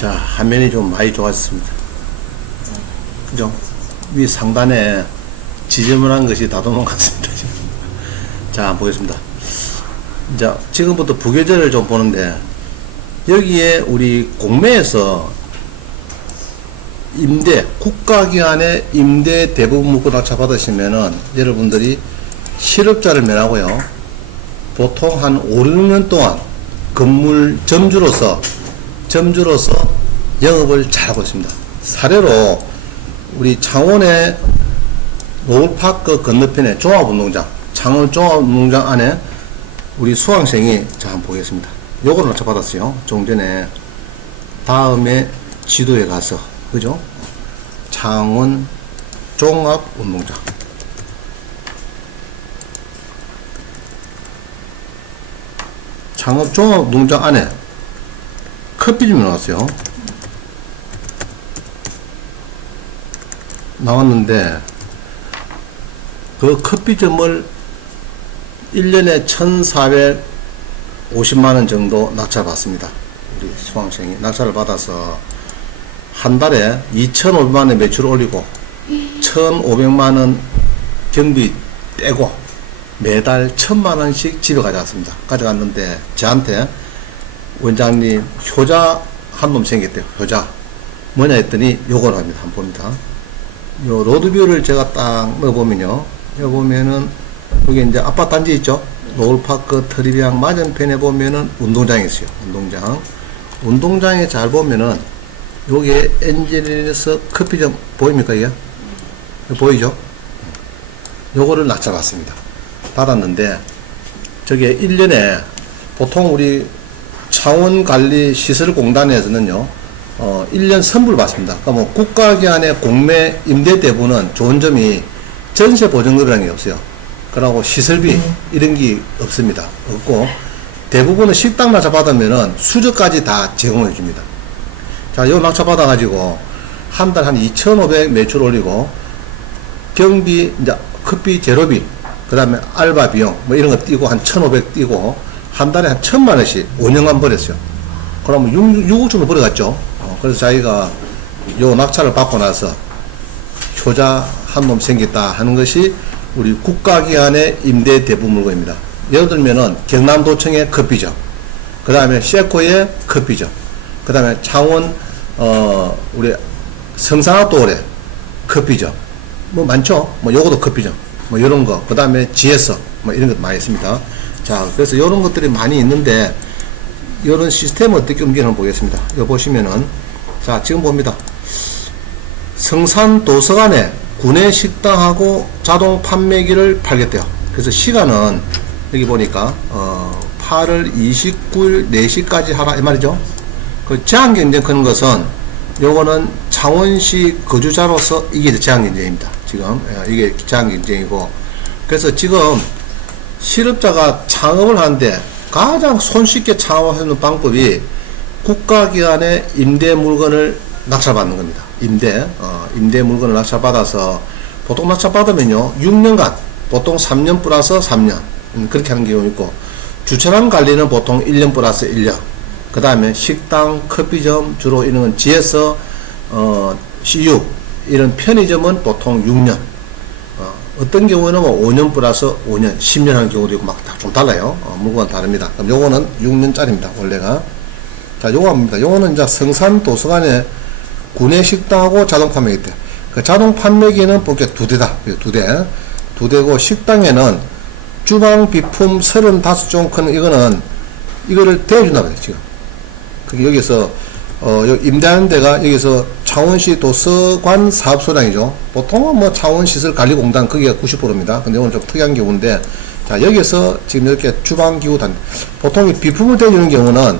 자, 화면이 좀 많이 좋아졌습니다. 그죠? 위 상단에 지저분한 것이 다 도망갔습니다. 지금. 자, 보겠습니다. 자, 지금부터 부계절을 좀 보는데, 여기에 우리 공매에서 임대, 국가기관의 임대 대부분 묶고 낙찰받으시면은 여러분들이 실업자를 면하고요. 보통 한 5, 6년 동안 건물 점주로서 영업을 잘하고 있습니다. 사례로 우리 창원의 노을파크 건너편에 종합운동장, 창원 종합운동장 안에 우리 수강생이 자 한번 보겠습니다. 요거를 낙찰받았어요. 좀 전에. 다음에 지도에 가서 그죠? 창원 종합운동장. 창원 종합운동장 안에 커피점이 나왔어요. 나왔는데 그 커피점을 1년에 1,450만원 정도 낙찰받습니다. 우리 수강생이 낙찰을 받아서 한 달에 2,500만원 매출을 올리고 1,500만원 경비 떼고 매달 1,000만원씩 집에 가져갔습니다. 가져갔는데 저한테 원장님 효자 한 놈 생겼대요. 효자 뭐냐 했더니 요걸 합니다. 한번 봅니다. 요 로드뷰를 제가 딱 넣어보면요, 여기 보면은 여기 이제 아파트 단지 있죠. 노을파크 트리비앙 맞은편에 보면은 운동장이 있어요. 운동장에 잘 보면은 요게 엔젤리너스 커피점 보입니까? 이게 보이죠? 요거를 낙찰받습니다. 받았는데 저게 1년에 보통 우리 창원관리시설공단에서는요 1년 선불 받습니다. 그러니까 뭐 국가기관의 공매 임대 대부는 좋은 점이 전세 보증금이라는 게 없어요. 그러고 시설비 이런 게 없습니다. 없고 대부분은 식당 낙찰 받으면은 수저까지 다 제공해 줍니다. 자, 요 낙찰 받아 가지고 한 달 한 2,500 매출 올리고 경비 이제 커피 재료비 그다음에 알바 비용 뭐 이런 거 띄고 한 1,500 띄고 한 달에 한 1,000만원씩 5년간 벌었어요. 그러면 6억 정도 벌어갔죠. 그래서 자기가 요 낙찰을 받고 나서 효자 한 놈 생겼다 하는 것이 우리 국가기관의 임대 대부분 물건입니다. 예를 들면은 경남도청의 커피점, 그 다음에 세코의 커피점, 그 다음에 창원 우리 성산아토홀의 커피점 뭐 많죠. 뭐 요것도 커피점 뭐 이런 거, 그 다음에 지에서 뭐 이런 것도 많이 있습니다. 자, 그래서 이런 것들이 많이 있는데 이런 시스템을 어떻게 움직이는지 보겠습니다. 여기 보시면은 자, 지금 봅니다. 성산도서관에 구내식당하고 자동 판매기를 팔겠대요. 그래서 시간은 여기 보니까 8월 29일 4시까지 하라 이 말이죠. 그 제한경쟁 그런 것은 요거는 창원시 거주자로서 이게 제한경쟁입니다. 지금 이게 제한경쟁이고, 그래서 지금 실업자가 창업을 하는데 가장 손쉽게 창업하는 방법이 국가기관의 임대 물건을 낙찰받는 겁니다. 임대 물건을 낙찰받아서 보통 낙찰받으면요 6년간 보통 3년 플러스 3년 그렇게 하는 경우 있고, 주차장 관리는 보통 1년 플러스 1년, 그 다음에 식당, 커피점 주로 이런 건 지에서 CU 이런 편의점은 보통 6년, 어떤 경우에는 뭐 5년 플러스 5년, 10년 하는 경우도 있고 막 좀 달라요. 물건은 다릅니다. 그럼 요거는 6년짜리입니다. 원래가. 자, 요겁니다. 요거는 이제 성산도서관에 구내식당하고 자동 판매기 때. 그 자동 판매기는 보게 두 대다. 두 대고, 식당에는 주방 비품 35종 큰 이거는 이거를 대여준다 그래요, 지금. 그게 여기서 임대하는 데가 여기서 창원시 도서관 사업소장이죠. 보통은 뭐 창원시설관리공단 그게 90%입니다. 근데 오늘 좀 특이한 경우인데, 자, 여기서 지금 이렇게 주방기구 보통 비품을 대주는 경우는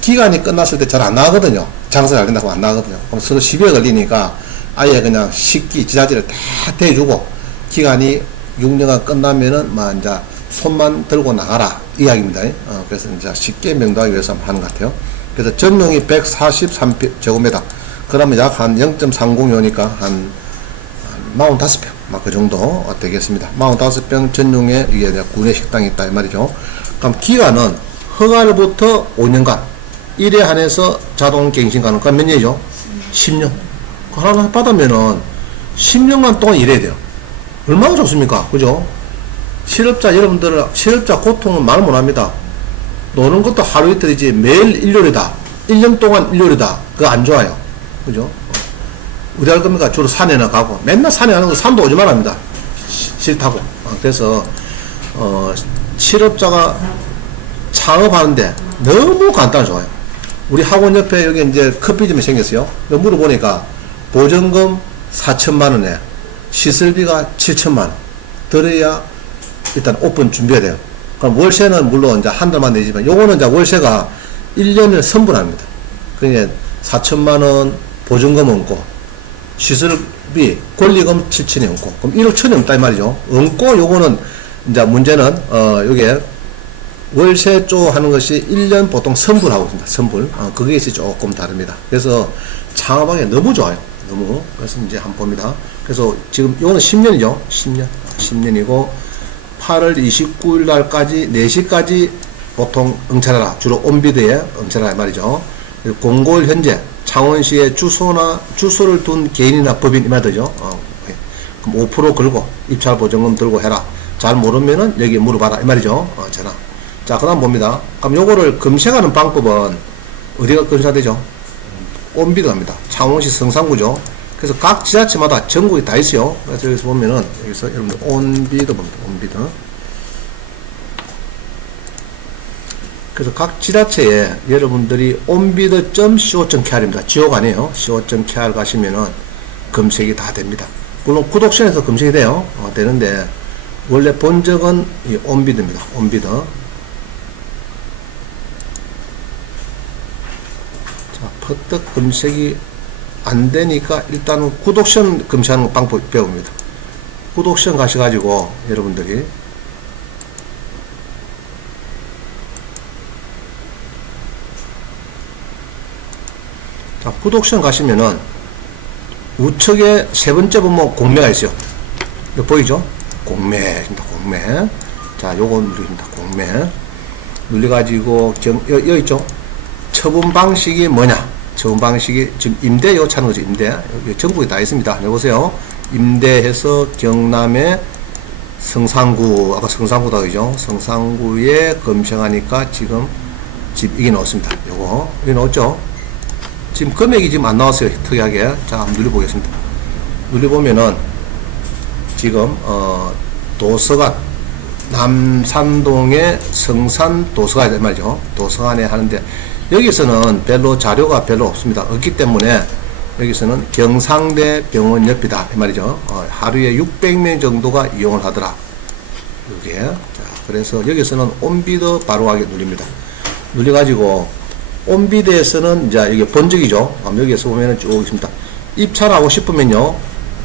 기간이 끝났을 때 잘 안 나가거든요. 장사가 안 된다고 안 나가거든요. 그럼 서로 시비에 걸리니까 아예 그냥 식기, 지자재를 다 대주고 기간이 6년간 끝나면은 막 이제 손만 들고 나가라 이야기입니다. 그래서 이제 쉽게 명도하기 위해서 하는 것 같아요. 그래서 전용이 143제곱미터. 그러면 약 한 0.30요니까 한 45평, 막 그 정도 되겠습니다. 45평 전용에 이게 구내식당이 있다 이 말이죠. 그럼 기간은 허가로부터 5년간, 1에 한해서 자동 갱신 가능. 그럼 몇 년이죠? 10년. 하나 받으면은 10년간 동안 일해야 돼요. 얼마나 좋습니까? 그죠? 실업자 고통은 말 못합니다. 노는 것도 하루 이틀이지 매일 일요일이다. 1년 동안 일요일이다. 그거 안 좋아요. 그죠? 어디 할 겁니까? 주로 산에나 가고. 맨날 산에 가는 거 산도 오지만 합니다. 싫다고. 그래서, 실업자가 창업하는데 너무 간단히 좋아요. 우리 학원 옆에 여기 이제 커피점이 생겼어요. 물어보니까 보증금 4천만원에 시설비가 7천만원. 들어야 일단 오픈 준비해야 돼요. 그럼 월세는 물론 이제 한 달만 내지만 요거는 이제 월세가 1년을 선분합니다. 그러니까 4천만원 보증금 얹고 시설비 권리금 7천이 얹고 그럼 1억 천이 없다 이 말이죠. 얹고 요거는 이제 문제는 요게 월세 쪽 하는 것이 1년 보통 선불하고 있습니다. 선불. 그게 조금 다릅니다. 그래서 창업하기 너무 좋아요. 너무. 그래서 이제 한번 봅니다. 그래서 지금 요거는 10년이죠. 10년. 10년이고 8월 29일 날까지 4시까지 보통 응찰하라. 주로 온비드에 응찰하라 말이죠. 공고일 현재 창원시에 주소를 둔 개인이나 법인 이 말이죠. 그럼 5% 걸고 입찰 보증금 들고 해라. 잘 모르면은 여기 물어봐라 이 말이죠. 전화. 자, 그 다음 봅니다. 그럼 요거를 검색하는 방법은 어디가 검사되죠? 온비드 합니다. 창원시 성산구죠. 그래서 각 지자체마다 전국이 다 있어요. 그래서 여기서 보면은, 여기서 여러분들 온비드 봅니다. 온비드. 그래서 각 지자체에 여러분들이 onbid.co.kr입니다. 지오가 아니에요. co.kr 가시면은 검색이 다 됩니다. 물론 구독션에서 검색이 돼요. 되는데, 원래 본적은 이 온비드입니다. 온비드. 자, 퍼뜩 검색이 안 되니까 일단은 구독션 검색하는 방법 배웁니다. 구독션 가셔가지고 여러분들이 자, 구독션 가시면은 우측에 세 번째 보면 공매가 있어요. 이거 보이죠? 공매입니다. 공매. 자, 요거 누릅니다. 공매. 눌러가지고 여기 있죠? 처분 방식이 뭐냐? 처분 방식이 지금 임대요 찾는 거죠. 임대. 여기 전국에 다 있습니다. 여보세요. 임대해서 경남의 성산구, 아까 성산구다 그죠? 성산구에 검색하니까 지금 집 이게 나왔습니다. 요거 여기 나왔죠? 지금 금액이 지금 안 나왔어요. 특이하게. 자, 한번 눌러보겠습니다. 눌러보면은 지금 도서관 남산동의 성산 도서관이 말이죠. 도서관에 하는데 여기서는 별로 자료가 별로 없습니다. 없기 때문에 여기서는 경상대 병원 옆이다 이 말이죠. 하루에 600명 정도가 이용을 하더라. 이게. 자, 그래서 여기서는 온비드 바로 하게 누릅니다. 눌려가지고 온비드에서는 이제 이게 본적이죠. 여기에서 보면은 쭉 있습니다. 입찰하고 싶으면요.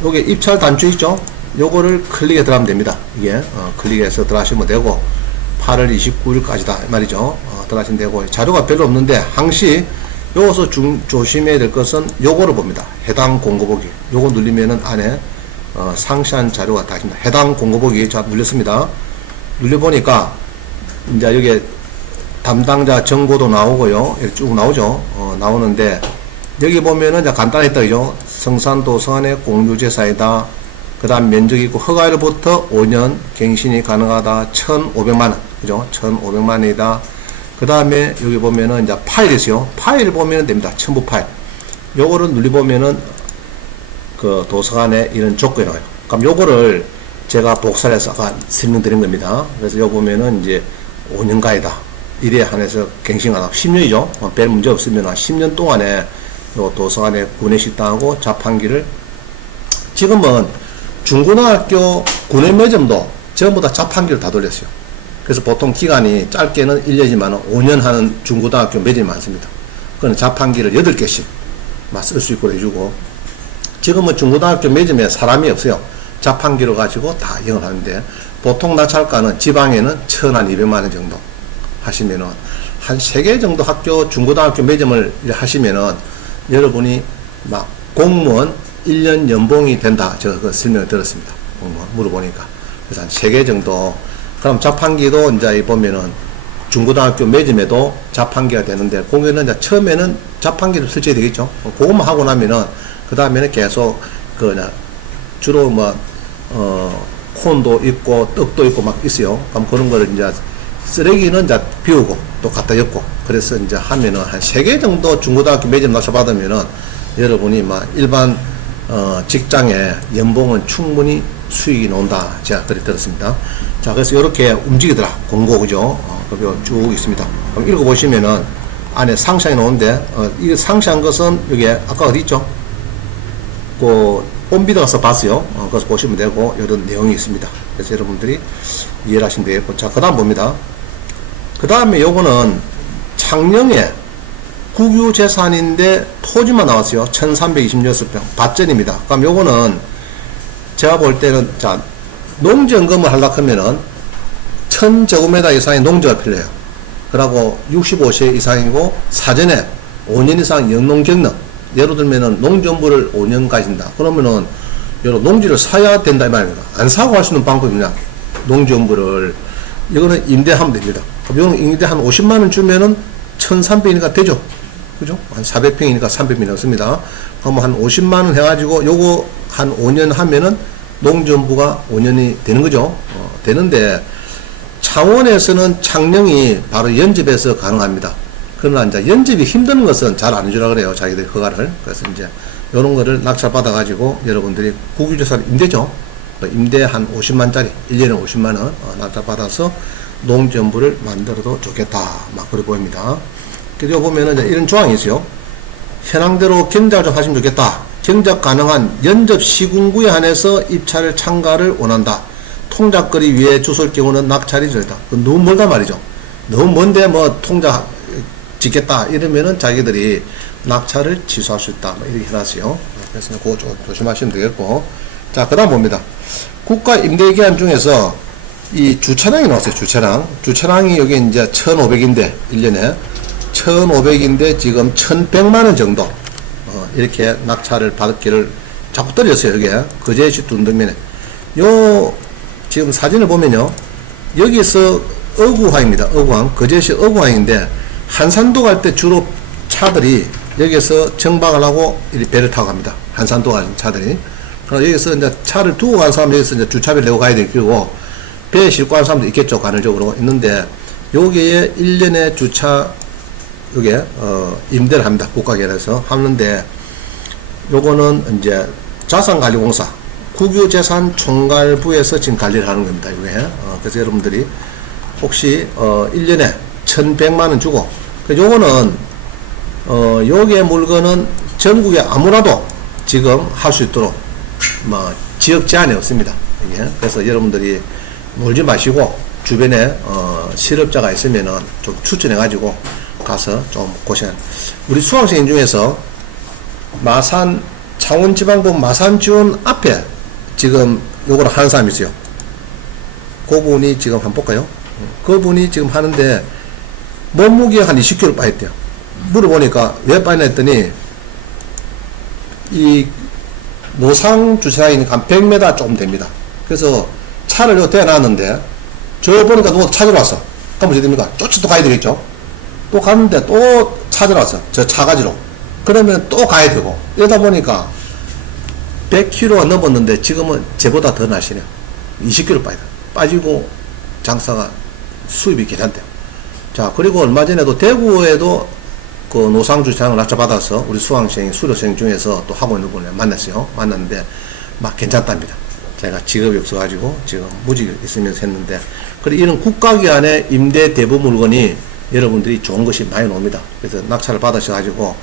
요게 입찰 단추 있죠. 요거를 클릭해 들어가면 됩니다. 이게 클릭해서 들어가시면 되고 8월 29일까지다 말이죠. 들어가시면 되고 자료가 별로 없는데 항시 여기서 조심해야 될 것은 요거를 봅니다. 해당 공고보기. 요거 누르면은 안에 상세한 자료가 다 있습니다. 해당 공고보기. 자, 눌렸습니다. 눌려보니까 이제 여기 담당자 정보도 나오고요. 이렇게 쭉 나오죠. 나오는데 여기 보면은 이제 간단했다 그죠. 성산도 성안의 공유재사이다. 그 다음 면적이 있고 허가일로부터 5년 갱신이 가능하다. 1,500만원. 그죠? 1,500만원이다. 그 다음에 여기 보면은 이제 파일이 있어요. 파일 보면 됩니다. 첨부 파일. 요거를 눌러보면은 그 도서관에 이런 조건이 나와요. 그럼 요거를 제가 복사를 해서 아까 설명드린 겁니다. 그래서 요 보면은 이제 5년가이다. 이래 한해서 갱신하다. 10년이죠. 별 문제 없으면 10년 동안에 요 도서관에 구내식당하고 자판기를 지금은 중고등학교 구내 매점도 전부 다 자판기를 다 돌렸어요. 그래서 보통 기간이 짧게는 1년이지만 5년 하는 중고등학교 매점이 많습니다. 그건 자판기를 8개씩 쓸 수 있고 해주고 지금은 중고등학교 매점에 사람이 없어요. 자판기로 가지고 다 이용을 하는데 보통 낙찰가는 지방에는 1,200만원 정도 하시면은 한 3개 정도 학교 중고등학교 매점을 하시면은 여러분이 막 공무원 1년 연봉이 된다. 제가 그 설명을 들었습니다. 물어보니까. 그래서 한 3개 정도. 그럼 자판기도 이제 보면은 중고등학교 매점에도 자판기가 되는데, 공연은 이제 처음에는 자판기도 설치해야 되겠죠. 그것만 하고 나면은, 그 다음에는 계속, 주로 콘도 있고, 떡도 있고 막 있어요. 그럼 그런 거를 이제, 쓰레기는 이제 비우고, 또 갖다 엮고, 그래서 이제 하면은 한 3개 정도 중고등학교 매점 낙찰 받으면은, 여러분이 막 일반, 직장에 연봉은 충분히 수익이 나온다. 제가 그렇게 들었습니다. 자, 그래서 이렇게 움직이더라. 공고, 그죠? 그리고 쭉 있습니다. 그럼 읽어보시면은 안에 상세히 나오는데, 이거 상세한 것은 여기 아까 어디 있죠? 그, 홈비드 가서 봤어요. 그래서 보시면 되고, 이런 내용이 있습니다. 그래서 여러분들이 이해를 하시면 되겠고. 자, 그 다음 봅니다. 그 다음에 요거는 창녕에 국유재산인데 토지만 나왔어요. 1326평. 밭전입니다. 그럼 요거는 제가 볼 때는, 자, 농지연금을 하려고 하면은 1000제곱미터 이상의 농지가 필요해요. 그러고 65세 이상이고 사전에 5년 이상 영농 경력. 예를 들면은 농전부를 5년 가진다. 그러면은 여러 농지를 사야 된다 이 말입니다. 안 사고 할 수 있는 방법이냐? 농전부를 이거는 임대하면 됩니다. 이거는 임대 한 50만원 주면은 1300이니까 되죠. 그죠? 한 400평이니까 300평이 넘습니다. 그럼 한 50만원 해가지고 요거 한 5년 하면은 농전부가 5년이 되는 거죠. 되는데 창원에서는 창녕이 바로 연접해서 가능합니다. 그러나 이제 연접이 힘든 것은 잘 안 해주라 그래요. 자기들 허가를. 그래서 이제 요런 거를 낙찰 받아가지고 여러분들이 국유재산 임대죠. 임대 한 50만짜리, 1년에 50만원 낙찰 받아서 농전부를 만들어도 좋겠다. 막 그래 보입니다. 그리고 보면은 이제 이런 조항이 있어요. 현황대로 경작을 좀 하시면 좋겠다. 경작 가능한 연접 시군구에 한해서 입찰 참가를 원한다. 통작거리 위에 주소일 경우는 낙찰이 저다. 너무 멀단 말이죠. 너무 먼데 뭐 통작 짓겠다 이러면은 자기들이 낙찰을 취소할 수 있다. 뭐 이렇게 해놨어요. 그래서 그거 좀 조심하시면 되겠고. 자, 그 다음 봅니다. 국가 임대기한 중에서 이 주차량이 나왔어요. 주차량이 여기 이제 1500인데 1년에 1500인데 지금 1100만원 정도 이렇게 낙찰을 받기를 자꾸 떨어졌어요. 여기에 거제시 둔등면에 요 지금 사진을 보면요, 여기서 어구항입니다. 어구항, 거제시 어구항인데 한산도 갈 때 주로 차들이 여기서 정박을 하고 이 배를 타고 갑니다. 한산도 가는 차들이. 그래서 여기서 이제 차를 두고 간 사람 여기서 이제 주차비를 내고 가야 될 거고, 배에 싣고 가는 사람도 있겠죠. 간헐적으로 있는데 여기에 1년에 주차 요게 임대를 합니다. 국가계에서 하는데 요거는 이제 자산관리공사 국유재산총괄부에서 지금 관리를 하는 겁니다. 이게 그래서 여러분들이 혹시 1년에 1100만원 주고, 요거는 요게 물건은 전국에 아무나도 지금 할 수 있도록 뭐 지역 제한이 없습니다. 이게 그래서 여러분들이 놀지 마시고 주변에 실업자가 있으면은 좀 추천해 가지고 가서 좀 고생. 우리 수강생 중에서 마산 창원지방법 마산지원 앞에 지금 요거를 하는 사람이 있어요. 그분이 지금 한번 볼까요? 그분이 지금 하는데 몸무게가 한 20kg 빠졌대요. 물어보니까 왜 빠졌나 했더니 이 노상 주차장이니까 한 100m 조금 됩니다. 그래서 차를 요 대놨는데 저 보니까 누가 찾으러 왔어. 그럼 어떻게 됩니까? 쫓아 또 가야 되겠죠. 또 갔는데 또 찾으러 왔어. 저 차 가지러. 그러면 또 가야 되고. 이러다 보니까 100kg가 넘었는데 지금은 쟤보다 더 나시네요. 20kg 빠지고 장사가 수입이 괜찮대요. 자, 그리고 얼마 전에도 대구에도 그 노상주차장을 낙찰받아서 우리 수강생, 수료생 중에서 또 하고 있는 분을 만났어요. 만났는데 막 괜찮답니다. 제가 직업이 없어가지고 지금 무직이 있으면서 했는데, 그리고 이런 국가기관의 임대 대부 물건이 여러분들이 좋은 것이 많이 나옵니다. 그래서 낙찰을 받으셔가지고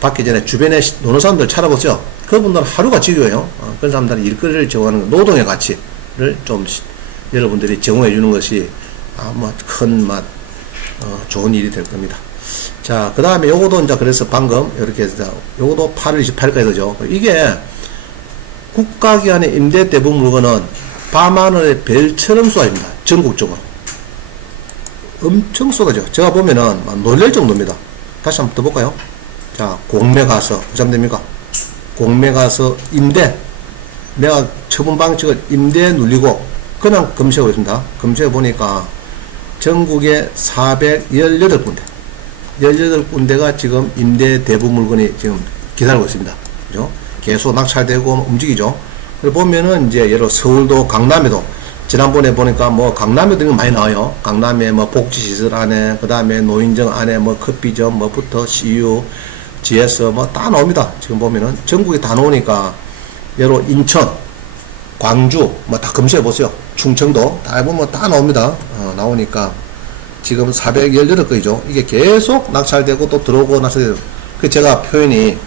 받기 전에 주변에 노는 사람들 찾아보세요. 그분들은 하루가 지겨워요. 그런 사람들은 일거리를 제공하는 노동의 가치를 좀 여러분들이 제공해 주는 것이 아마 큰 좋은 일이 될 겁니다. 자, 그 다음에 요거도 이제 그래서 방금 이렇게 해서 요거도 8월 28일까지 되죠. 이게 국가기관의 임대 대부 물건은 밤하늘의 별처럼 쏟아집니다. 전국적으로. 엄청 쏟아져. 제가 보면은 놀랄 정도입니다. 다시 한번 더 볼까요? 자, 공매 가서, 어쩌면 됩니까? 공매 가서 임대. 내가 처분 방식을 임대에 눌리고, 그냥 검색하고 있습니다. 검색해 보니까, 전국에 418군데, 18군데가 지금 임대 대부 물건이 지금 기다리고 있습니다. 그죠? 계속 낙찰되고 움직이죠. 그리고 보면은 이제 예로 서울도 강남에도 지난번에 보니까 뭐 강남에도 많이 나와요. 강남에 뭐 복지시설 안에, 그 다음에 노인정 안에 뭐 커피점 뭐부터 CU, GS 뭐 다 나옵니다. 지금 보면은 전국에 다 나오니까 예로 인천, 광주 뭐 다 검색해 보세요. 충청도 다 보면 다 나옵니다. 나오니까 지금 418건이죠. 이게 계속 낙찰되고 또 들어오고 낙찰되고. 그 제가 표현이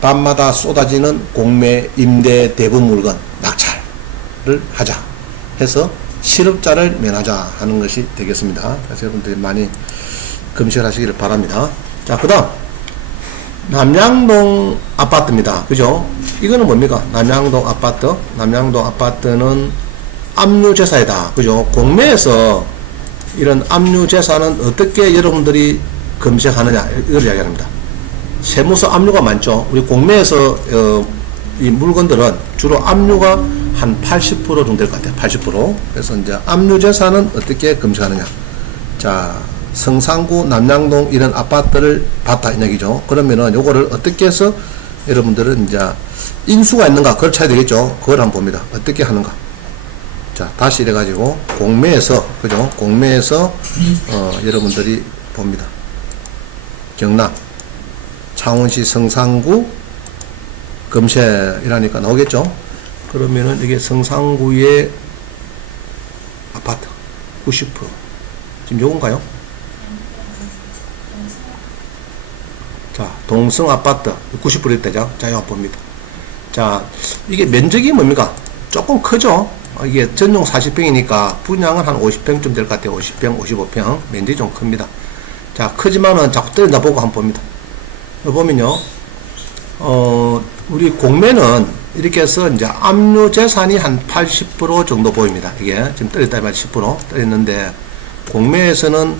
밤마다 쏟아지는 공매 임대 대부 물건 낙찰을 하자 해서 실업자를 면하자 하는 것이 되겠습니다. 그래서 여러분들이 많이 검색을 하시기를 바랍니다. 자, 그 다음 남양동 아파트입니다. 그죠? 이거는 뭡니까? 남양동 아파트. 남양동 아파트는 압류재산이다. 그죠? 공매에서 이런 압류재산은 어떻게 여러분들이 검색하느냐, 이걸 이야기합니다. 세무서 압류가 많죠. 우리 공매에서 이 물건들은 주로 압류가 한 80% 정도 될 것 같아요. 80%. 그래서 이제 압류재산은 어떻게 검색하느냐. 자, 성산구 남양동 이런 아파트를 봤다 이 얘기죠. 그러면은 요거를 어떻게 해서 여러분들은 이제 인수가 있는가 그걸 찾아야 되겠죠. 그걸 한번 봅니다. 어떻게 하는가. 자, 다시 이래 가지고 공매에서, 그죠? 공매에서 여러분들이 봅니다. 경남 창원시 성산구 검색이라니까 나오겠죠. 그러면은 이게 성산구의 아파트 90% 지금 요건가요? 자, 동성 아파트 90%일 때죠. 자, 이거 봅니다. 자, 이게 면적이 뭡니까? 조금 크죠? 이게 전용 40평이니까 분양은 한 50평쯤 될 것 같아요. 50평, 55평. 면적이 좀 큽니다. 자, 크지만은 자꾸 떨어진다 보고 한번 봅니다. 여기 보면요. 우리 공매는 이렇게 해서 이제 압류 재산이 한 80% 정도 보입니다. 이게 지금 떨어졌다 말이 10% 떨어졌는데 공매에서는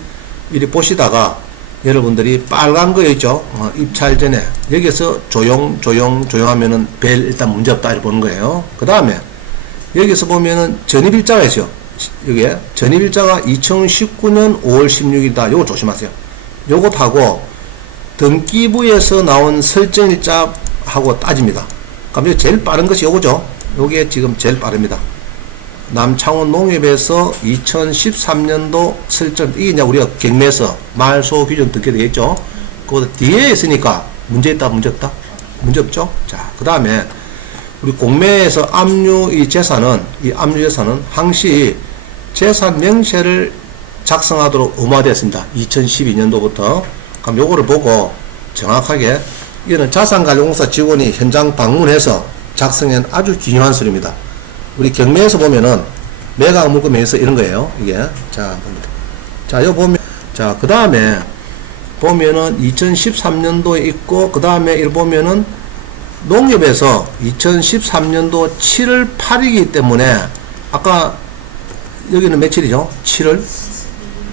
이리 보시다가 여러분들이 빨간 거 있죠. 입찰 전에 여기서 조용하면은 별 일단 문제 없다 이렇게 보는 거예요. 그 다음에 여기서 보면은 전입일자가 있어요. 여기에 전입일자가 2019년 5월 16일이다. 요거 조심하세요. 요것하고 등기부에서 나온 설정일자하고 따집니다. 그럼 여기 제일 빠른 것이 요거죠. 요게 지금 제일 빠릅니다. 남창원 농협에서 2013년도 설정, 이게 이제 우리가 경매에서 말소 규정 듣게 되겠죠. 그보다 뒤에 있으니까 문제 있다, 문제 없다? 문제 없죠? 자, 그 다음에 우리 공매에서 압류 이 압류 재산은 항시 재산 명세를 작성하도록 의무화되었습니다. 2012년도부터. 그럼 요거를 보고 정확하게 이거는 자산관리공사 직원이 현장 방문해서 작성한 아주 중요한 서류입니다. 우리 경매에서 보면은 매각 물건에서 이런 거예요. 이게. 자, 봅니다. 자, 요 보면, 자, 그 다음에 보면은 2013년도에 있고, 그 다음에 이걸 보면은 농협에서 2013년도 7월 8일이기 때문에 아까 여기는 며칠이죠? 7월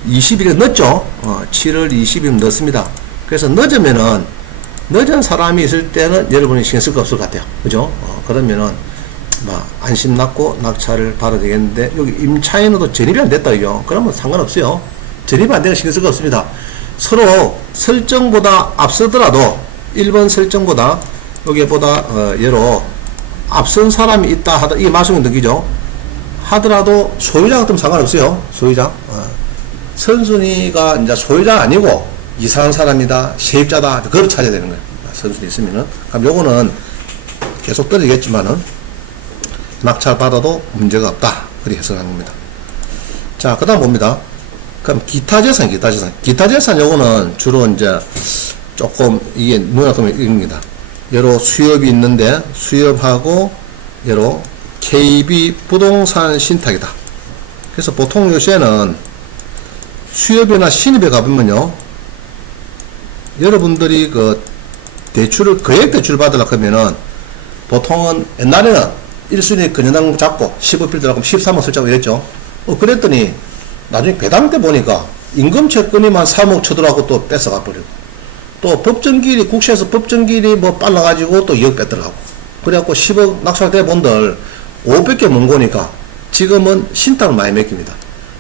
20일 늦죠? 7월 20일 늦습니다. 그래서 늦은 사람이 있을 때는 여러분이 신경 쓸 거 없을 것 같아요. 그죠? 그러면은 안심 낳고 낙찰을 받아야 되겠는데, 여기 임차인으로도 전입이 안 됐다, 이거. 그러면 상관없어요. 전입이 안 되면 신경 쓸 거 없습니다. 서로 설정보다 앞서더라도, 1번 설정보다, 여기보다, 예로, 앞선 사람이 있다 하다, 이게 말씀이 느끼죠? 하더라도, 소유자 같으면 상관없어요. 소유자. 선순위가 이제 소유자 아니고, 이상한 사람이다, 세입자다, 그걸 찾아야 되는 거예요. 선순위 있으면은. 그럼 요거는 계속 떨어지겠지만은, 낙찰 받아도 문제가 없다. 그렇게 해석하는 겁니다. 자, 그 다음 봅니다. 그럼 기타 재산. 기타 재산 요거는 주로 이제 조금 이게 눈에 보면 이겁니다. 여러 수협이 있는데 수협하고 여러 KB 부동산 신탁이다. 그래서 보통 요새는 수협이나 신입에 가보면요. 여러분들이 그 대출을, 거액 대출 받으려고 하면은 보통은 옛날에는 1순위 근현당 잡고 15필 들어가면 13억 설정을 이랬죠. 그랬더니 나중에 배당 때 보니까 임금채권이만 3억 쳐들어가고 또 뺏어가 버리고, 또 법정기일이, 국세에서 법정기일이 뭐 빨라가지고 또 2억 뺏더라고. 그래갖고 10억 낙찰돼 본들 500개 문 거니까 지금은 신탁을 많이 맡깁니다.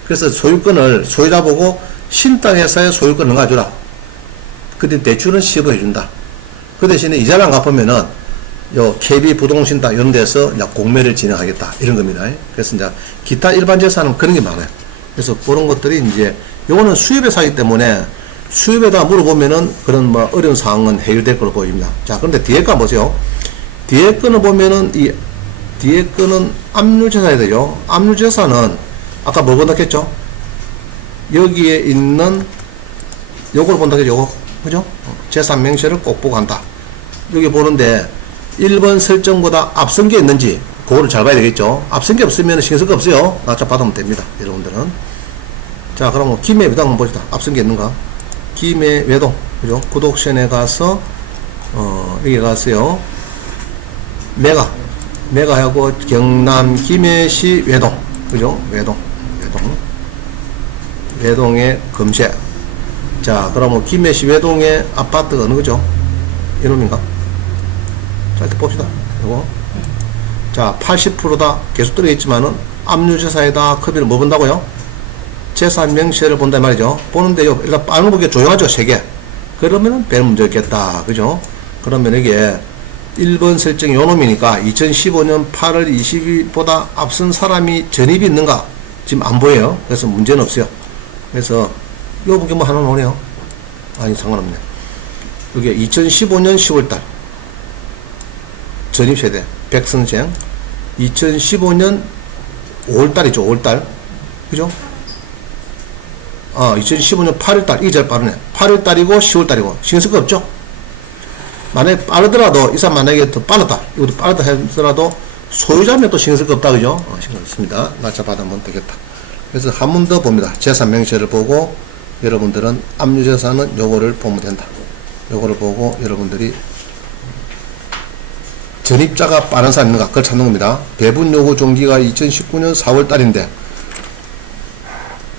그래서 소유권을 소유자 보고 신탁회사의 소유권을 가져라. 그때 대출은 10억 해준다. 그 대신에 이자를 안 갚으면은 요 KB 부동신탁 이런 데서 이제 공매를 진행하겠다 이런 겁니다. 그래서 이제 기타 일반 재산은 그런 게 많아요. 그래서 그런 것들이 이제 요거는 수입에 사기 때문에 수입에다 물어보면은 그런 뭐 어려운 사항은 해결될 걸로 보입니다. 자, 그런데 뒤에 거 보세요. 뒤에 거는 보면은 이 뒤에 거는 압류재산이 되죠. 압류재산은 아까 뭐 본다 했죠? 여기에 있는 요걸 본다 했죠. 요거. 그죠? 재산 명시를 꼭 보고 한다. 여기 보는데 1번 설정보다 앞선 게 있는지 그거를 잘 봐야 되겠죠. 앞선 게 없으면 신경 쓸 거 없어요. 낙찰 받으면 됩니다. 여러분들은. 자, 그럼 기매 외동 한번 봅시다. 앞선 게 있는가? 기매 외동. 그죠? 구독션에 가서 여기 가서요. 메가하고 경남 김해시 외동. 그죠? 외동의 검색. 자, 그러면 김해시 외동의 아파트가 어느 거죠? 이놈인가? 자, 일단 봅시다. 이거. 자, 80%다 계속 들어있지만은 압류재산에다 커비를 뭐 본다고요? 재산 명시를 본단 말이죠. 보는데요. 일단 빠른 보기에 조용하죠. 3개. 그러면은 별 문제 없겠다. 그죠? 그러면 이게 1번 설정이 요 놈이니까 2015년 8월 20일보다 앞선 사람이 전입이 있는가? 지금 안 보여요. 그래서 문제는 없어요. 그래서 요 보기 뭐 하나 오네요. 아니, 상관없네. 여기 2015년 10월달 전입세대 백선생 2015년 5월달이죠. 5월달. 그죠? 2015년 8월달. 이게 제일 빠르네. 8월달이고 10월달이고 신경 쓸 거 없죠? 만약에 빠르더라도 이 사람 만약에 더 빨랐다. 이것도 빠르다 하더라도 소유자면 또 신경 쓸 거 없다. 그죠? 신경 없습니다. 날짜 받으면 되겠다. 그래서 한 번 더 봅니다. 재산 명시를 보고 여러분들은 압류재산은 요거를 보면 된다. 요거를 보고 여러분들이 전입자가 빠른 사람 있는가 그걸 찾는 겁니다. 배분 요구 종기가 2019년 4월 달인데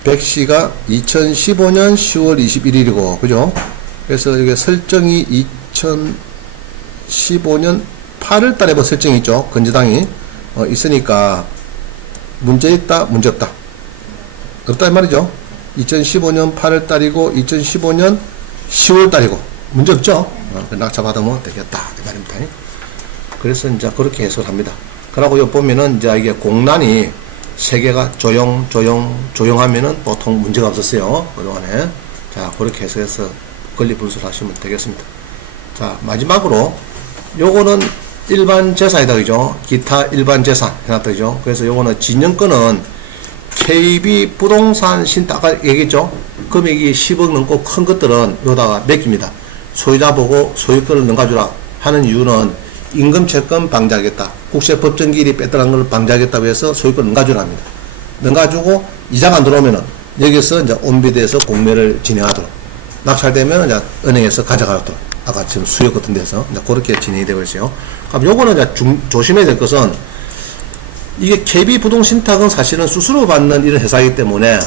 백씨가 2015년 10월 21일이고 그죠? 그래서 이게 설정이 2015년 8월 달에 뭐 설정이 있죠. 건재당이 있으니까 문제 있다 문제 없다 없다 이 말이죠. 2015년 8월 달이고 2015년 10월 달이고 문제 없죠. 낙찰 받으면 되겠다 이 말입니다. 그래서 이제 그렇게 해석합니다. 그러고 요 보면은 이제 이게 공란이 3개가 조용하면은 보통 문제가 없었어요. 그동안에. 자, 그렇게 해석해서 권리 분석을 하시면 되겠습니다. 자, 마지막으로 요거는 일반 재산이다. 그죠? 기타 일반 재산 해놨다. 그죠? 그래서 요거는 진영권은 KB 부동산 신탁 아까 얘기했죠? 금액이 10억 넘고 큰 것들은 요다가 맡깁니다. 소유자 보고 소유권을 넘가주라 하는 이유는 임금 채권 방지하겠다. 국세 법정기일이 뺏어간 걸 방지하겠다고 해서 소유권을 넘가주라 합니다. 넘가주고 이자가 안 들어오면은 여기서 이제 온비드에서 공매를 진행하도록 낙찰되면 이제 은행에서 가져가도록 아까 지금 수역 같은 데서 이제 그렇게 진행이 되고 있어요. 그럼 요거는 이제 조심해야 될 것은 이게 KB 부동신탁은 사실은 수수료 받는 이런 회사이기 때문에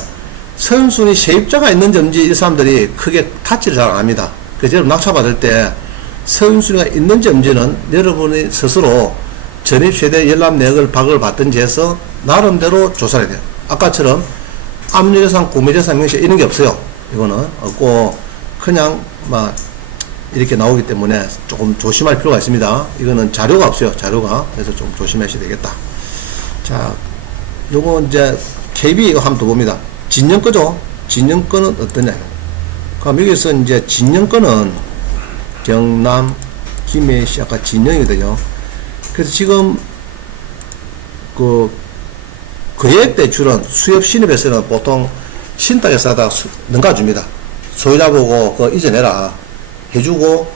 선순위 세입자가 있는지 없는지 이 사람들이 크게 타치를 잘 안 합니다. 그래서 여러분 낙찰받을 때 선순위가 있는지 없는지는 여러분이 스스로 전입세대 열납 내역을 박을 받든지 해서 나름대로 조사를 해야 돼요. 아까처럼 압류재산, 공매재산 명시 이런 게 없어요. 이거는 없고 그냥 막 이렇게 나오기 때문에 조금 조심할 필요가 있습니다. 이거는 자료가 없어요. 자료가. 그래서 좀 조심하셔야 되겠다. 자, 요거 이제 KB 이거 한번 더 봅니다. 진영거죠. 진영거는 어떠냐. 그럼 여기서 이제 진영거는 경남 김해시 아까 진영이 되죠. 그래서 지금 그 거액대출은 수협 신입에서는 보통 신탁회사에다 넘가줍니다. 소유자 보고 그거 이전해라 해주고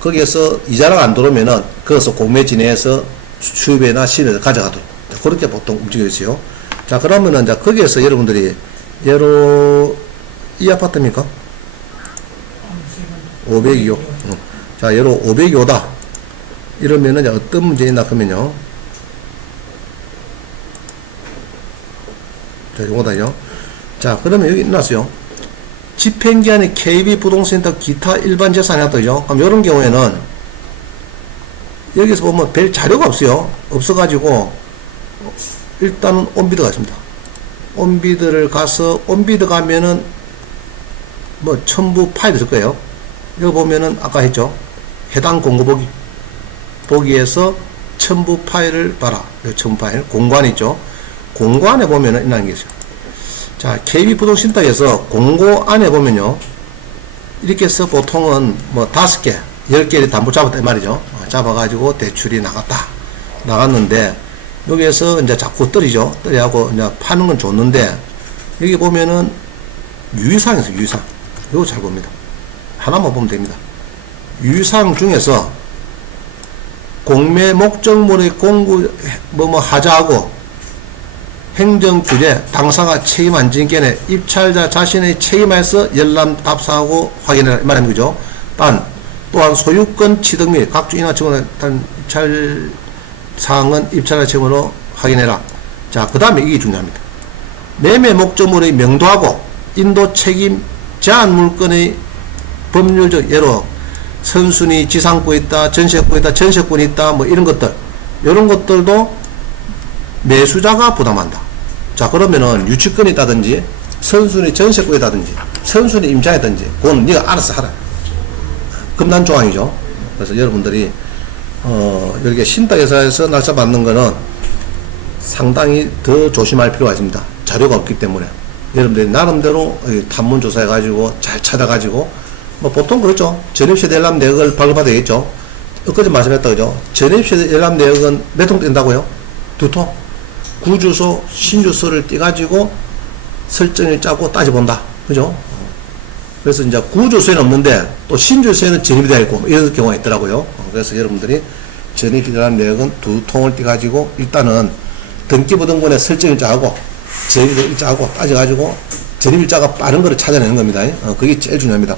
거기에서 이자가 안 들어오면은 거기서 공매 진행해서 수협이나 신입에서 가져가도록 그렇게 보통 움직여지요. 자, 그러면은 이제 거기에서 여러분들이 예로 이 아파트입니까? 502호. 자, 예로 502호다. 이러면은 이제 어떤 문제 있나 하면요. 자, 요거다요. 자, 그러면 여기 있나서요. 집행기한이 KB 부동산센터 기타 일반 재산이 왔다죠. 그럼 이런 경우에는 여기서 보면 별 자료가 없어요. 없어가지고 일단은 온비드가 있습니다. 온비드를 가서 온비드 가면은 뭐 첨부 파일이 있을 거예요. 여기 보면은 아까 했죠. 해당 공고 보기에서 첨부 파일을 봐라. 이 첨부 파일 공고안에 있죠. 공고안에 보면은 이런 게 있어요. 자, KB부동신탁에서 공고안에 보면요, 이렇게 해서 보통은 뭐 5개 10개를 담보 잡았다 이 말이죠. 잡아가지고 대출이 나갔는데 여기에서 이제 자꾸 떨이죠. 떨이하고 이제 파는 건 좋는데 여기 보면은 유의사항이 있어요. 유의사항. 이거 잘 봅니다. 하나만 보면 됩니다. 유의사항 중에서 공매 목적물의 공구 하자하고 행정규제 당사가 책임 안 지는 경우에 입찰자 자신의 책임하에서 열람 답사하고 확인해라 이 말인 거죠. 또한 소유권 취득 및 각종 인하 책임을 입찰 사항은 입찰자 책임으로 확인해라. 자, 그 다음에 이게 중요합니다. 매매 목적물의 명도하고 인도 책임 제한 물건의 법률적 예로 선순위 지상권이 있다, 전세권이 있다, 전세권이 있다, 뭐 이런 것들도 매수자가 부담한다. 자, 그러면은 유치권이 있다든지 선순위 전세권이 있다든지 선순위 임차이든지 그건 네가 알아서 하라. 금단 조항이죠. 그래서 여러분들이 이렇게 신탁회사에서 날짜 받는 거는 상당히 더 조심할 필요가 있습니다. 자료가 없기 때문에 여러분들이 나름대로 탐문 조사해 가지고 잘 찾아가지고 뭐 보통 그렇죠. 전입세대 열람 내역을 발급받아야 되겠죠. 엊그제 말씀했다 그죠. 전입세대 열람 내역은 몇 통 뗀다고요? 2통. 구주소 신주소를 띄가지고 설정을 짜고 따져본다. 그죠? 그래서 이제 구주소에는 없는데 또 신주소에는 전입이 되어 있고 이런 경우가 있더라고요. 그래서 여러분들이 전입이라는 내역은 2통을 띄가지고 일단은 등기부등본에 설정을 짜고 전입을 짜고 따져가지고 전입일자가 빠른 거를 찾아내는 겁니다. 그게 제일 중요합니다.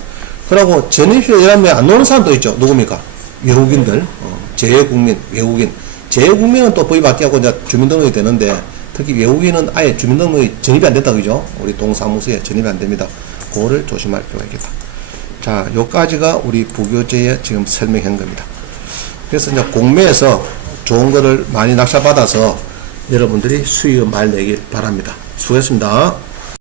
그리고 전입세 열람에 안 나오는 사람도 있죠. 누굽니까? 외국인들, 재외국민, 외국인. 재외국민은 또 법이 바뀌고 이제 주민등록이 되는데 특히 외국인은 아예 주민등록이 전입이 안 된다 그죠? 우리 동사무소에 전입이 안 됩니다. 그거를 조심할 필요가 있겠다. 자, 요까지가 우리 부교재에 지금 설명한 겁니다. 그래서 이제 공매에서 좋은 거를 많이 낙찰받아서 여러분들이 수익을 많이 내길 바랍니다. 수고했습니다.